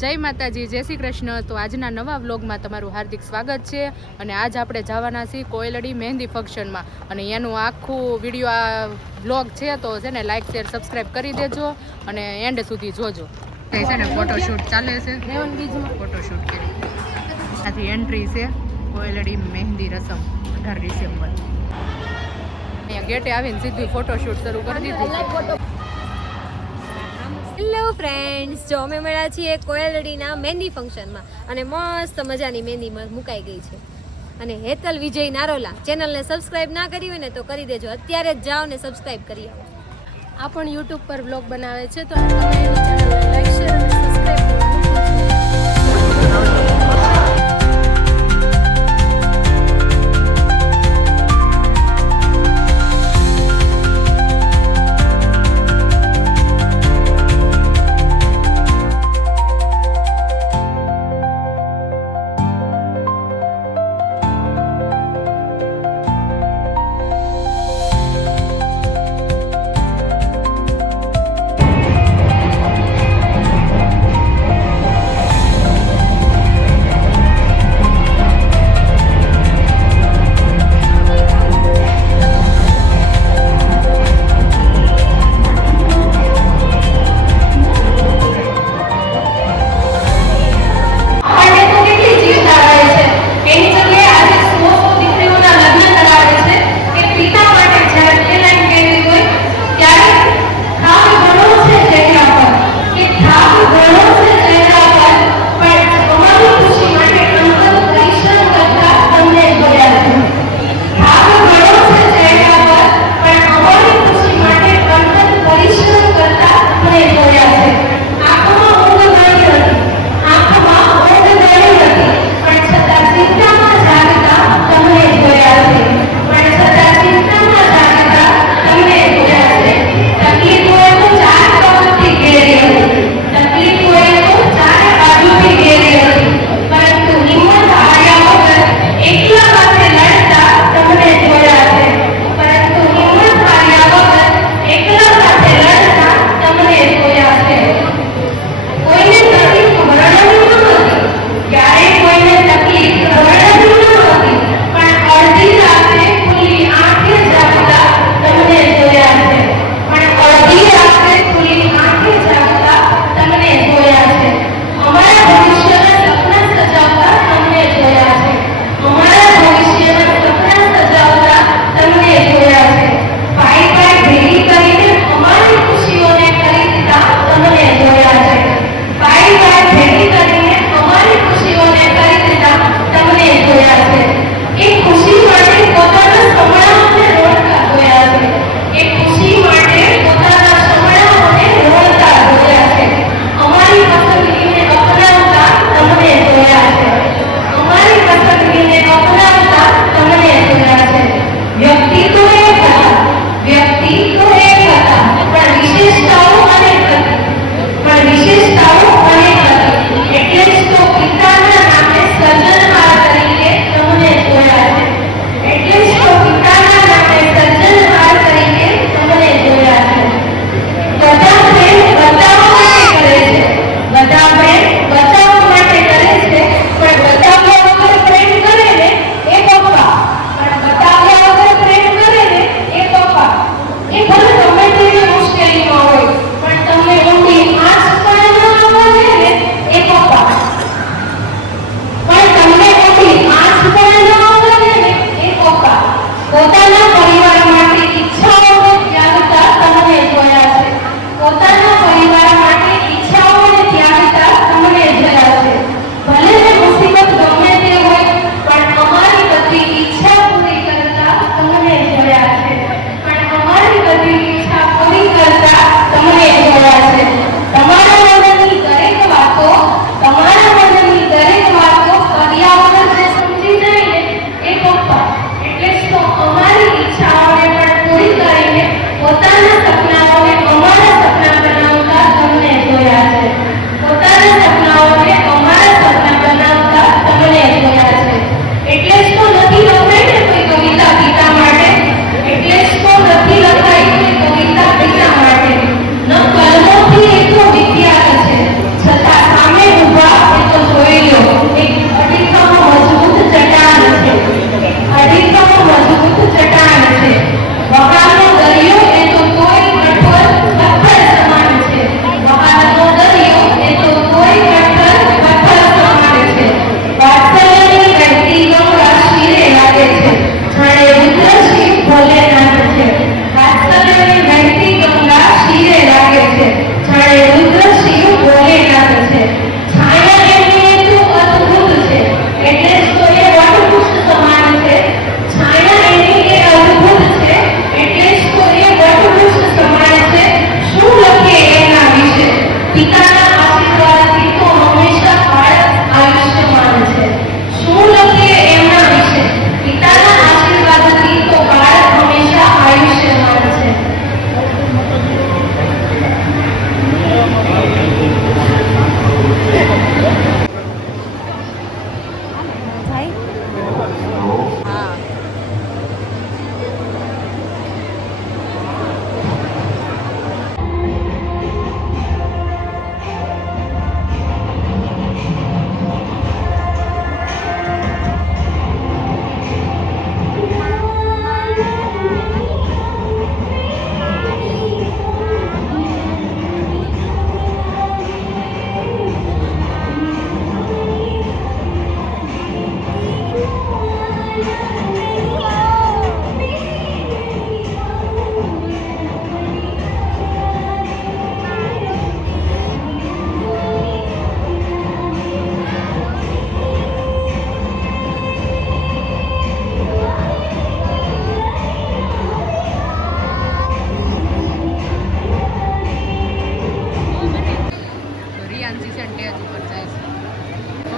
જય માતાજી, જય શ્રી કૃષ્ણ। તો આજના નવા વ્લોગમાં તમારું હાર્દિક સ્વાગત છે। અને આજ આપણે જવાના છીએ કોયલડી મહેંદી ફંક્શનમાં અને એનું આખું વિડીયો આ વ્લોગ છે તો છે ને લાઈક શેર સબસ્ક્રાઈબ કરી દેજો અને એન્ડ સુધી જોજો। તે છે ને ફોટોશૂટ ચાલે છે, ફોટોશૂટ કરી આથી એન્ટ્રી છે કોયલડી મહેંદી રસમ 18 ડિસેમ્બર। અહીંયા ગેટે આવીને સીધું ફોટોશૂટ શરૂ કરી દીધું છે। હેલો ફ્રેન્ડ્સ, જો અમે મળ્યા છીએ કોયલડીના મહેંદી ફંક્શનમાં અને મસ્ત મજાની મહેંદી મુકાઈ ગઈ છે। અને હેતલ વિજય નારોલા ચેનલને સબસ્ક્રાઇબ ના કરી હોય ને તો કરી દેજો, અત્યારે જ જાઓ ને સબસ્ક્રાઇબ કરી આવો। આ પણ યુટ્યુબ પર બ્લોગ બનાવે છે તો તમે એની ચેનલને લાઈક શેર અને સબસ્ક્રાઇબ કરવાનું ભૂલશો નહીં।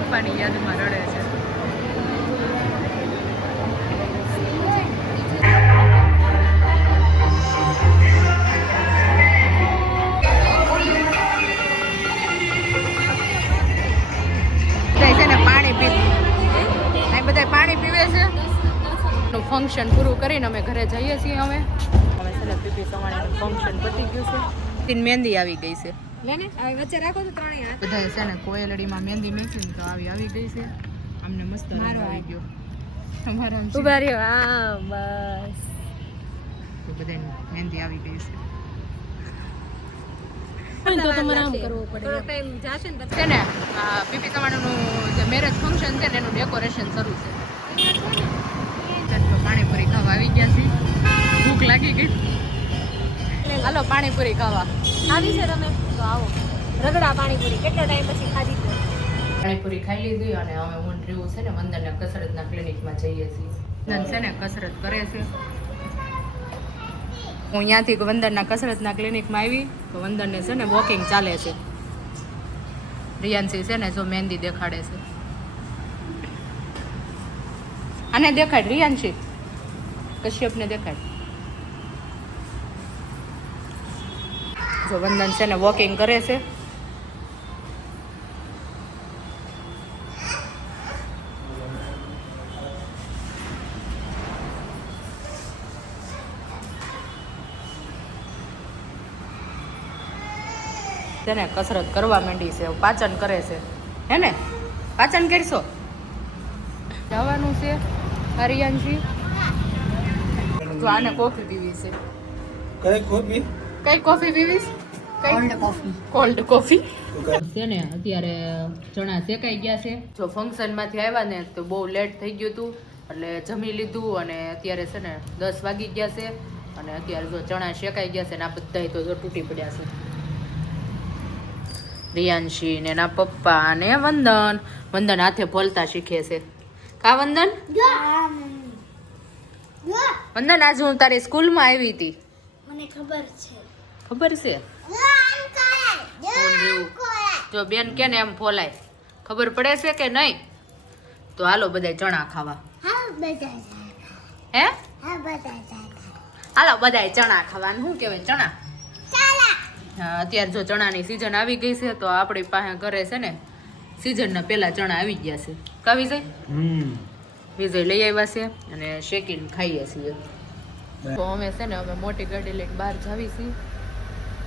પપ્પાની યાદમાં રડે છે. પાણી પીવે છે. ફંક્શન પૂરું કરીને અમે ઘરે જઈએ છીએ. હવે છે ને પીપી સવાણીનું ફંક્શન પતી ગયું છે. તીન મહેંદી આવી ગઈ છે. લેને હવે વચ્ચે રાખો તો ત્રણેય હાથ. બધા છે ને કોયલડીમાં મહેંદી મેકી ને તો આવી ગઈ છે. અમને મસ્ત મારો આવી ગયો. તમારા ઉભા રહ્યો. હા બસ તો બધાને મહેંદી આવી ગઈ છે. તો તમારે આમ કરવું પડે. થોડો ટાઈમ જાશે ને છે ને આ પીપી સવાણીનું જે મેરેજ ફંક્શન છે ને એનું ડેકોરેશન શરૂ છે. પાણીપુરી ખાવા આવી ગયા છે. ભૂખ લાગી ગઈ. હાલો પાણીપુરી ખાવા આવી છે તમે તો આવો. રગડા પાણીપુરી કેટલા ટાઈમ પછી ખાધી છે. પાણીપુરી ખાઈ લીધી અને હવે હું ડ્રીવું છે ને વંદનને કસરતના ક્લિનિકમાં જઈએ છીએ. વંદન છે ને કસરત કરે છે. હું અહીંયાથી વંદનના કસરતના ક્લિનિકમાં આવી તો વંદનને છે ને વોકિંગ ચાલે છે. રિયાન્સી છે ને જો મહેંદી દેખાડે છે. આને દેખાડ રિયાન્સી, કશ્યપને દેખાડ. જો વંદન છે ને વોકિંગ કરે છે. તેને કસરત કરવા માંડી છે. પાચન કરે છે. હે ને પાચન કરશો? જવાનું છે હરિયાનજી. જો આને કોફી પીવી છે. કઈ કોફી? કઈ કોફી પીવીશ? કોલ્ડ કોફી છે ને. અત્યારે ચણા શેકાઈ ગયા છે. જો ફંક્શનમાંથી આવ્યા ને તો બહુ લેટ થઈ ગયું હતું એટલે જમી લીધું અને અત્યારે છે ને 10 વાગી ગયા છે અને અત્યારે જો ચણા શેકાઈ ગયા છે ને આ બધા તો જો તૂટી પડ્યા છે. રિયાંશી ને એના પપ્પા અને વંદન હાથે બોલતા શીખે છે. કા વંદન? વંદન આજે હું તારી સ્કૂલમાં આવી હતી. મને ખબર છે. ખબર છે? જો બેન કે ને એમ ફોલાય. ખબર પડે છે કે નહીં? તો હાલો બધા ચણા ખાવા. હે હાલો બધા ચણા ખાવાનું. શું કહેવાય ચણા? હા અત્યારે જો ચણાની સિઝન આવી ગઈ છે તો આપણી પાસે ઘરે છે ને સિઝનના પહેલા ચણા આવી ગયા છે. કાવી જાય વિજય લઈ આવ્યા છે અને શેકીને ખાઈએ છીએ. તો અમે છે ને અમે મોટી ગાડી લઈને બહાર જાવી છીએ.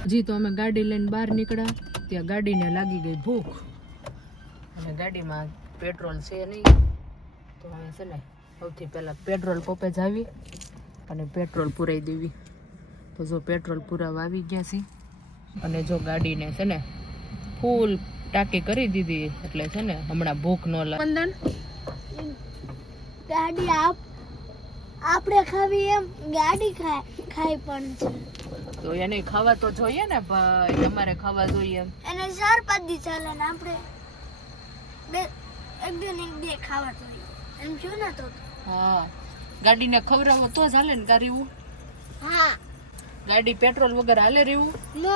હજી તો અમે ગાડી લઈને બહાર નીકળ્યા ત્યાં ગાડીને લાગી ગઈ ભૂખ અને ગાડીમાં પેટ્રોલ છે નહીં. તો અમે છે ને સૌથી પહેલાં પેટ્રોલ પંપે જાવી અને પેટ્રોલ પુરાઈ દેવી. તો જો પેટ્રોલ પુરાવા આવી ગયા છે અને જો ગાડીને છે ને ફૂલ ટાંકી કરી દીધી એટલે છે ને હમણાં ભૂખ ન લાગે. વંદન ગાડી આપણે ખાવી એમ ગાડી ખાઈ પણ છે. તો એને ખાવા તો જોઈએ ને ભાઈ. તમારે ખાવા જોઈએ. એને 4-5 દી ચાલે ને આપણે એક બે ખાવા જોઈએ એમ શું ને તો. હા ગાડીને ખવડાવો તો જ હાલે ને કા રેવું? હા ગાડી પેટ્રોલ વગર હાલે રેવું? નો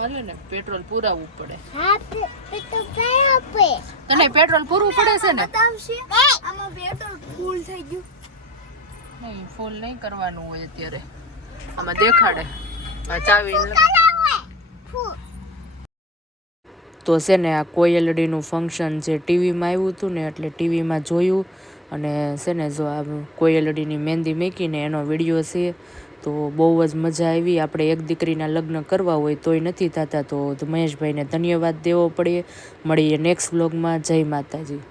હાલે ને પેટ્રોલ પુરાવવું પડે. હા પેટ્રોલ કઈ આપે તને પેટ્રોલ પૂરવું પડે છે ને? બતાવશે આમાં પેટ્રોલ ફૂલ થઈ ગયું. નહીં ફૂલ નહીં કરવાનું હોય અત્યારે. આમાં દેખાડે ચાવી તો છે ને આ કોયલડીનું ફંક્શન જે ટીવીમાં આવ્યું હતું ને એટલે ટીવીમાં જોયું અને છે ને જો આ કોયલડીની મહેંદી મૂકીને એનો વિડીયો છે. તો બહુ જ મજા આવી. આપણે એક દીકરીના લગ્ન કરવા હોય તોય નથી થતા તો મહેશભાઈને ધન્યવાદ દેવો પડે. મળીએ નેક્સ્ટ વ્લોગમાં. જય માતાજી.